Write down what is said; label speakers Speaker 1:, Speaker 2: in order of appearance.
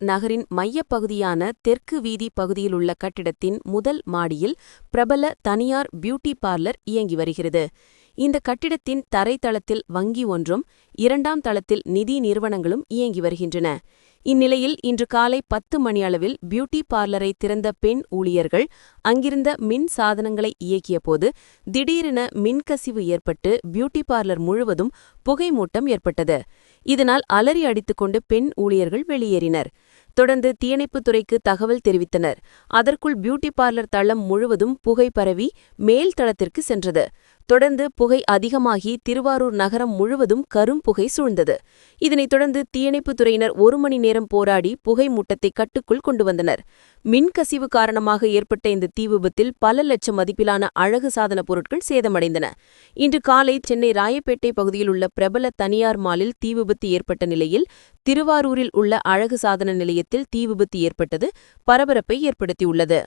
Speaker 1: நகரின் மையப்பகுதியான தெற்கு வீதி பகுதியிலுள்ள கட்டிடத்தின் முதல் மாடியில் பிரபல தனியார் பியூட்டி பார்லர் இயங்கி வருகிறது. இந்த கட்டிடத்தின் தரைத்தளத்தில் வங்கி ஒன்றும் இரண்டாம் தளத்தில் நிதி நிறுவனங்களும் இயங்கி வருகின்றன. இந்நிலையில் இன்று காலை பத்து மணியளவில் பியூட்டி பார்லரை திறந்த பெண் ஊழியர்கள் அங்கிருந்த மின் சாதனங்களை இயக்கியபோது திடீரென மின்கசிவு ஏற்பட்டு பியூட்டி பார்லர் முழுவதும் புகைமூட்டம் ஏற்பட்டது. இதனால் அலறி அடித்துக்கொண்டு பெண் ஊழியர்கள் வெளியேறினர். தொடர்ந்து தீயணைப்புத் துறைக்கு தகவல் தெரிவித்தனர். அதற்குள் பியூட்டி பார்லர் தளம் முழுவதும் புகை பரவி மேல் தளத்திற்கு சென்றது. தொடர்ந்து புகை அதிகமாகி திருவாரூர் நகரம் முழுவதும் கரும் புகை சூழ்ந்தது. இதனைத் தொடர்ந்து தீயணைப்புத் துறையினர் ஒரு மணி நேரம் போராடி புகை மூட்டத்தை கட்டுக்குள் கொண்டு வந்தனர். மின்கசிவு காரணமாக ஏற்பட்ட இந்த தீ விபத்தில் பல லட்சம் மதிப்பிலான அழகு சாதன பொருட்கள் சேதமடைந்தன. இன்று காலை சென்னை ராயப்பேட்டை பகுதியில் உள்ள பிரபல தனியார் மாலில் தீ விபத்து ஏற்பட்ட நிலையில் திருவாரூரில் உள்ள அழகு சாதன நிலையத்தில் தீ விபத்து ஏற்பட்டது பரபரப்பை ஏற்படுத்தியுள்ளது.